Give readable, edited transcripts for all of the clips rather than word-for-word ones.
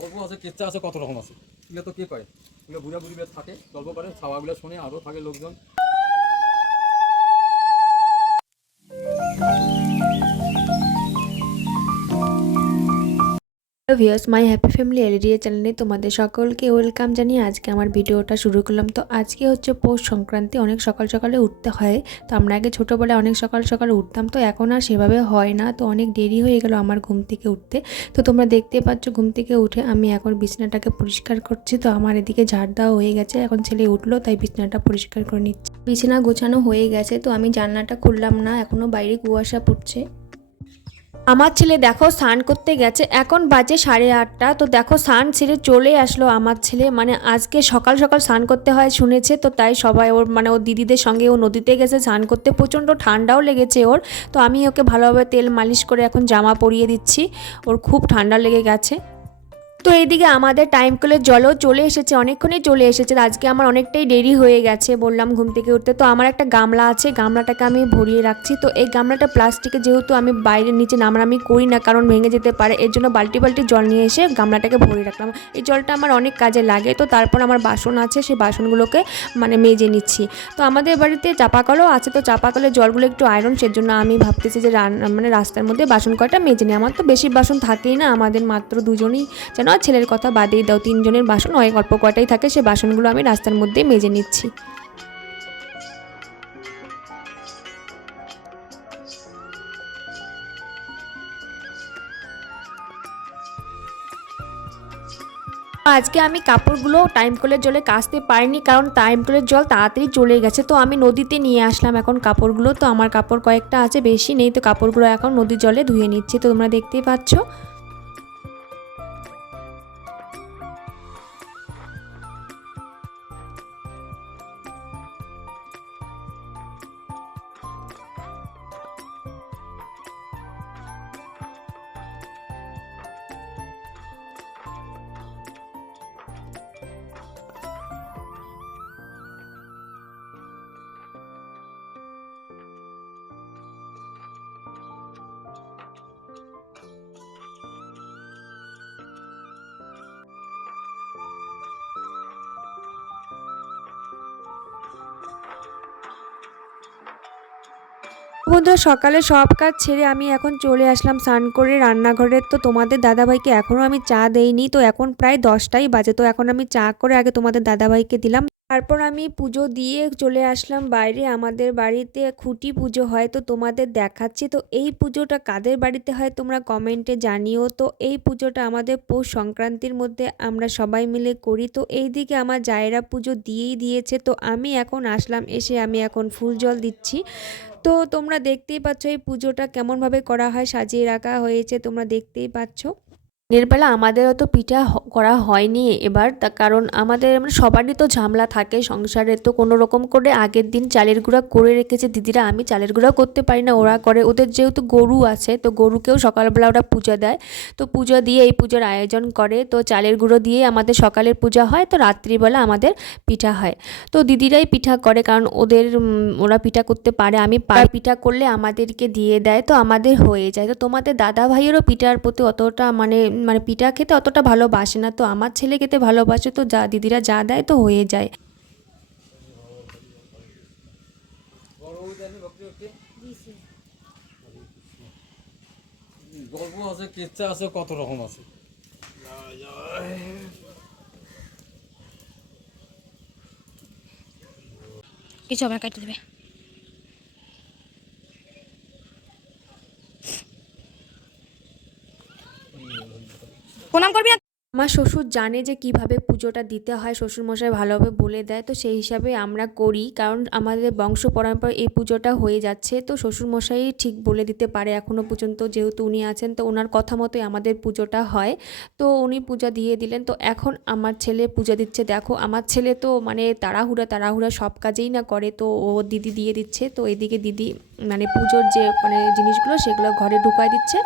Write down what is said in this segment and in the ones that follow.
গল্প আছে, কিচ্ছা আছে, কত রকম আছে। এগুলো তো কে কয়, এগুলো বুড়া বুড়ি বেশ থাকে, গল্প করে, ছাওয়াগুলো শুনে, আরও থাকে লোকজন। হ্যালো ভিউয়ার্স, মাই হ্যাপি ফ্যামিলি এলডিএ চ্যানেলে তোমাদের সকলকে ওয়েলকাম জানিয়ে আজকে আমার ভিডিওটা শুরু করলাম। তো আজকে হচ্ছে পৌষ সংক্রান্তি, অনেক সকাল সকালে উঠতে হয়। তো আমরা আগে ছোটোবেলায় অনেক সকাল সকালে উঠতাম, তো এখন আর সেভাবে হয় না, তো অনেক দেরি হয়ে গেল আমার ঘুম থেকে উঠতে। তো তোমরা দেখতে পাচ্ছ ঘুম থেকে উঠে আমি এখন বিছানাটাকে পরিষ্কার করছি। তো আমার এদিকে ঝাড় দেওয়া হয়ে গেছে, এখন ছেলে উঠলো তাই বিছানাটা পরিষ্কার করে নিচ্ছি। বিছানা গোছানো হয়ে গেছে, তো আমি জানলাটা খুললাম না, এখনও বাইরে কুয়াশা পড়ছে। আমার ছেলে দেখো স্নান করতে গেছে, এখন বাজে 8:30। তো দেখো স্নান সেরে চলে আসলো আমার ছেলে, মানে আজকে সকাল সকাল স্নান করতে হয় শুনেছে, তো তাই সবাই ওর দিদিদের সঙ্গে ও নদীতে গেছে স্নান করতে। প্রচণ্ড ঠান্ডাও লেগেছে ওর, তো আমি ওকে ভালোভাবে তেল মালিশ করে এখন জামা পরিয়ে দিচ্ছি, ওর খুব ঠান্ডা লেগে গেছে। তো এইদিকে আমাদের টাইম কলের জলও চলে এসেছে, অনেকক্ষণই চলে এসেছে। আজকে আমার অনেকটাই দেরি হয়ে গেছে বললাম ঘুম থেকে উঠতে। তো আমার একটা গামলা আছে, গামলাটাকে আমি ভরিয়ে রাখছি। তো এই গামলাটা প্লাস্টিকের, যেহেতু আমি বাইরের নিচে নামানামি করি না কারণ ভেঙে যেতে পারে, এর জন্য বালতি বালতি জল নিয়ে এসে গামলাটাকে ভরিয়ে রাখলাম। এই জলটা আমার অনেক কাজে লাগে। তো তারপর আমার বাসন আছে, সেই বাসনগুলোকে মানে মেজে নিচ্ছি। তো আমাদের বাড়িতে চাপাকলও আছে, তো চাপাকলের জলগুলো একটু আয়রন, সেজন্য আমি ভাবতেছি যে মানে রাস্তার মধ্যে বাসন কয়টা মেজে নিই। আমার তো বেশি বাসন থাকেই না, আমাদের মাত্র দুজনই, যেন ছেলের কথা বাদেই দাও, 3 জনের বাসন অনেক অল্প কয়টাই থাকে, সে বাসনগুলো আমি রাস্তার মধ্যে মেজে নিচ্ছি। আজকে আমি কাপড়গুলো টাইম কলের জলে কাচতে পারিনি, কারণ টাইম কলের জল তাড়াতাড়ি চলে গেছে। তো আমি নদীতে নিয়ে আসলাম এখন কাপড়গুলো। তো আমার কাপড় কয়েকটা আছে, বেশি নেই, তো কাপড়গুলো এখন নদীর জলে ধুয়ে নিচ্ছি। তো তোমরা দেখতেই পাচ্ছ। বন্ধুরা, সকালে সব কাজ ছেড়ে আমি এখন চলে আসলাম স্নান করে রান্নাঘরে। তো তোমাদের দাদাভাইকে এখনও আমি চা দেইনি, তো এখন প্রায় 10টাই বাজে। তো এখন আমি চা করে আগে তোমাদের দাদাভাইকে দিলাম, তারপর আমি পুজো দিয়ে চলে আসলাম বাইরে। আমাদের বাড়িতে খুঁটি পুজো হয়, তো তোমাদের দেখাচ্ছি। তো এই পুজোটা কাদের বাড়িতে হয় তোমরা কমেন্টে জানিও। তো এই পুজোটা আমাদের পৌষ সংক্রান্তির মধ্যে আমরা সবাই মিলে করি। তো এই দিকে আমার জায়েরা পুজো দিয়েই দিয়েছে, তো আমি এখন আসলাম, এসে আমি এখন ফুল জল দিচ্ছি। তো তোমরা দেখতেই পাচ্ছ এই পুজোটা কেমনভাবে করা হয়, সাজিয়ে রাখা হয়েছে, তোমরা দেখতেই পাচ্ছ। দিনের বেলা আমাদেরও তো পিঠা করা হয়নি এবার, কারণ আমাদের মানে সবারই তো ঝামেলা থাকে সংসারে। তো কোনো রকম করে আগের দিন চালের গুঁড়া করে রেখেছে দিদিরা, আমি চালের গুঁড়াও করতে পারি না, ওরা করে। ওদের যেহেতু গরু আছে, তো গরুকেও সকালবেলা ওরা পূজা দেয়, তো পুজো দিয়ে এই পুজোর আয়োজন করে। তো চালের গুঁড়ো দিয়ে আমাদের সকালের পূজা হয়, তো রাত্রিবেলা আমাদের পিঠা হয়। তো দিদিরাই পিঠা করে, কারণ ওদের ওরা পিঠা করতে পারে, আমি পারি। পিঠা করলে আমাদেরকে দিয়ে দেয়, তো আমাদের হয়ে যায়। তো তোমাদের দাদা ভাইয়েরও পিঠার প্রতি অতটা মানে মানে পিঠা খেতে অতটা ভালোবাসে না, তো আমার ছেলে খেতে ভালোবাসে, তো যা দিদিরা যা দেয় তো হয়ে যায়। গল্প আছে, কিচ্ছা আছে, কত রকম আছে। কিছু হবে না, কাটতে দেবে। প্রণাম করবি না? আমার শ্বশুর জানে যে কিভাবে পুজোটা দিতে হয়, শ্বশুরমশাই ভালোভাবে বলে দেয়, তো সেই হিসাবে আমরা করি, কারণ আমাদের বংশ পরম্পরা এই পুজোটা হয়ে যাচ্ছে। তো শ্বশুরমশাই ঠিক বলে দিতে পারে এখনও পর্যন্ত, যেহেতু উনি আছেন, তো ওনার কথা মতোই আমাদের পুজোটা হয়। তো উনি পূজা দিয়ে দিলেন, তো এখন আমার ছেলে পূজা দিচ্ছে। দেখো আমার ছেলে তো মানে তাড়াহুড়া তাড়াহুড়া সব কাজেই না করে, তো ও দিদি দিয়ে দিচ্ছে। তো এদিকে দিদি মানে পুজোর যে মানে জিনিসগুলো সেগুলো ঘরে ঢুকায় দিচ্ছে,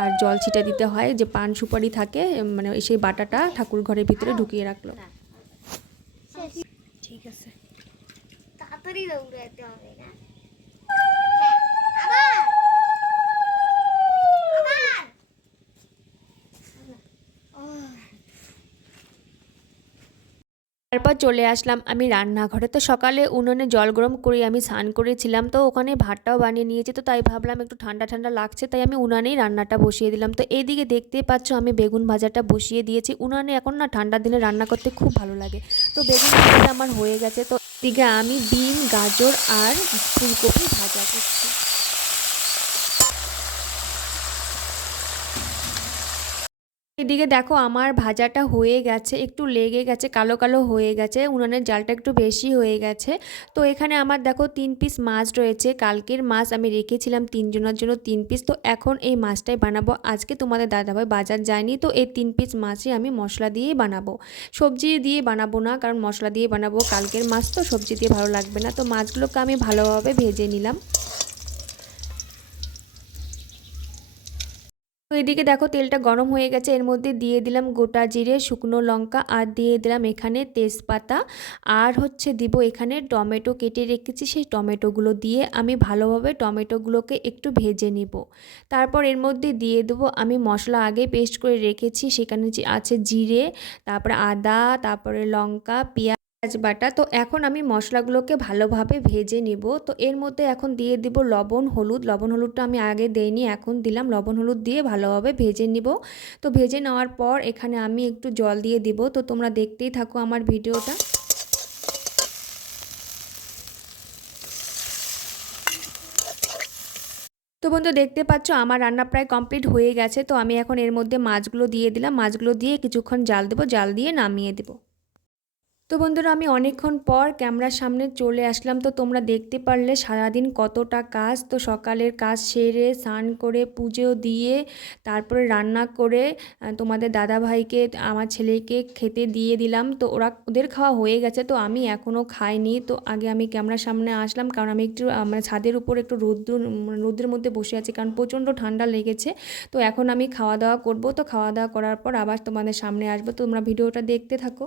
আর জল ছিটা দিতে হয়, যে পান সুপারি থাকে মানে সেই বাটাটা ঠাকুর ঘরের ভিতরে ঢুকিয়ে রাখলো। ঠিক আছে। তাড়াতাড়ি দৌড়াতে হবে না? আবার আবার তারপর চলে আসলাম আমি রান্নাঘরে। তো সকালে উনুনে জল গরম করে আমি স্নান করেছিলাম, তো ওখানে ভাতটাও বানিয়ে নিয়েছি, তো তাই ভাবলাম একটু ঠান্ডা ঠান্ডা লাগছে, তাই আমি উনানেই রান্নাটা বসিয়ে দিলাম। তো এইদিকে দেখতেই পাচ্ছ আমি বেগুন ভাজাটা বসিয়ে দিয়েছি। উনানে এখন না ঠান্ডার দিনে রান্না করতে খুব ভালো লাগে। তো বেগুন ভাজাটা আমার হয়ে গেছে। তো এদিকে আমি বিন, গাজর আর ফুলকপি ভাজা করছি। এদিকে দেখো আমার ভাজাটা হয়ে গেছে, একটু লেগে গেছে, কালো কালো হয়ে গেছে, উনানের জালটা একটু বেশি হয়ে গেছে। তো এখানে আমার দেখো 3 পিস মাছ রয়েছে, কালকের মাছ আমি রেখেছিলাম 3 জনের জন্য 3 পিস। তো এখন এই মাছটাই বানাবো। আজকে তোমাদের দাদাভাই বাজার যায়নি, তো এই 3 পিস মাছই আমি মশলা দিয়েই বানাবো, সবজি দিয়ে বানাবো না, কারণ মশলা দিয়ে বানাবো। কালকের মাছ তো সবজি দিয়ে ভালো লাগবে না। তো মাছগুলোকে আমি ভালোভাবে ভেজে নিলাম। তো এদিকে দেখো তেলটা গরম হয়ে গেছে, এর মধ্যে দিয়ে দিলাম গোটা জিরে, শুকনো লঙ্কা, আর দিয়ে দিলাম এখানে তেজপাতা, আর হচ্ছে দিব এখানে টমেটো কেটে রেখেছি, সেই টমেটোগুলো দিয়ে আমি ভালোভাবে টমেটোগুলোকে একটু ভেজে নিব। তারপর এর মধ্যে দিয়ে দেবো আমি মশলা আগে পেস্ট করে রেখেছি, সেখানে যে আছে জিরে, তারপরে আদা, তারপরে লঙ্কা, পেঁয়াজ বাটা। তো এখন আমি মশলাগুলোকে ভালোভাবে ভেজে নিব। তো এর মধ্যে এখন দিয়ে দিব লবণ হলুদ। লবণ হলুদটা আমি আগে দেইনি, এখন দিলাম। লবণ হলুদ দিয়ে ভালোভাবে ভেজে নিব। তো ভেজে নেওয়ার পর এখানে আমি একটু জল দিয়ে দিব। তো তোমরা দেখতেই থাকো আমার ভিডিওটা। তো বন্ধু দেখতে পাচ্ছ আমার রান্না প্রায় কমপ্লিট হয়ে গেছে। তো আমি এখন এর মধ্যে মাছগুলো দিয়ে দিলাম। মাছগুলো দিয়ে কিছুক্ষণ জাল দেবো, জাল দিয়ে নামিয়ে দেবো। তো বন্ধুরা আমি অনেকক্ষণ পর ক্যামেরার সামনে চলে আসলাম। তো তোমরা দেখতে পারলে সারাদিন কতটা কাজ। তো সকালের কাজ সেরে স্নান করে পুজো দিয়ে তারপরে রান্না করে তোমাদের দাদাভাইকে আমার ছেলেকে খেতে দিয়ে দিলাম। তো ওদের খাওয়া হয়ে গেছে, তো আমি এখনও খাইনি। তো আগে আমি ক্যামেরার সামনে আসলাম, কারণ আমি একটু মানে ছাদের উপর একটু রোদের মধ্যে বসে আছি, কারণ প্রচণ্ড ঠান্ডা লেগেছে। তো এখন আমি খাওয়া দাওয়া করব। তো খাওয়া দাওয়া করার পর আবার তোমাদের সামনে আসবো। তোমরা ভিডিওটা দেখতে থাকো।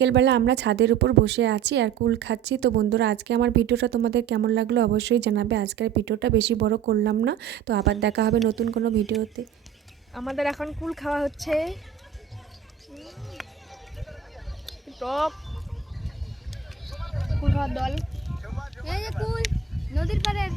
বিকেলবেলা আমরা ছাদের উপর বসে আছি আর কুল খাচ্ছি। তো বন্ধুরা আজকে আমার ভিডিওটা তোমাদের কেমন লাগলো অবশ্যই জানাবে। আজকের ভিডিওটা বেশি বড় করলাম না। তো আবার দেখা হবে নতুন কোনো ভিডিওতে। আমাদের এখন কুল খাওয়া হচ্ছে। টক কুল খাওয়ার দল। এই যে কুল নদীর পাড়ের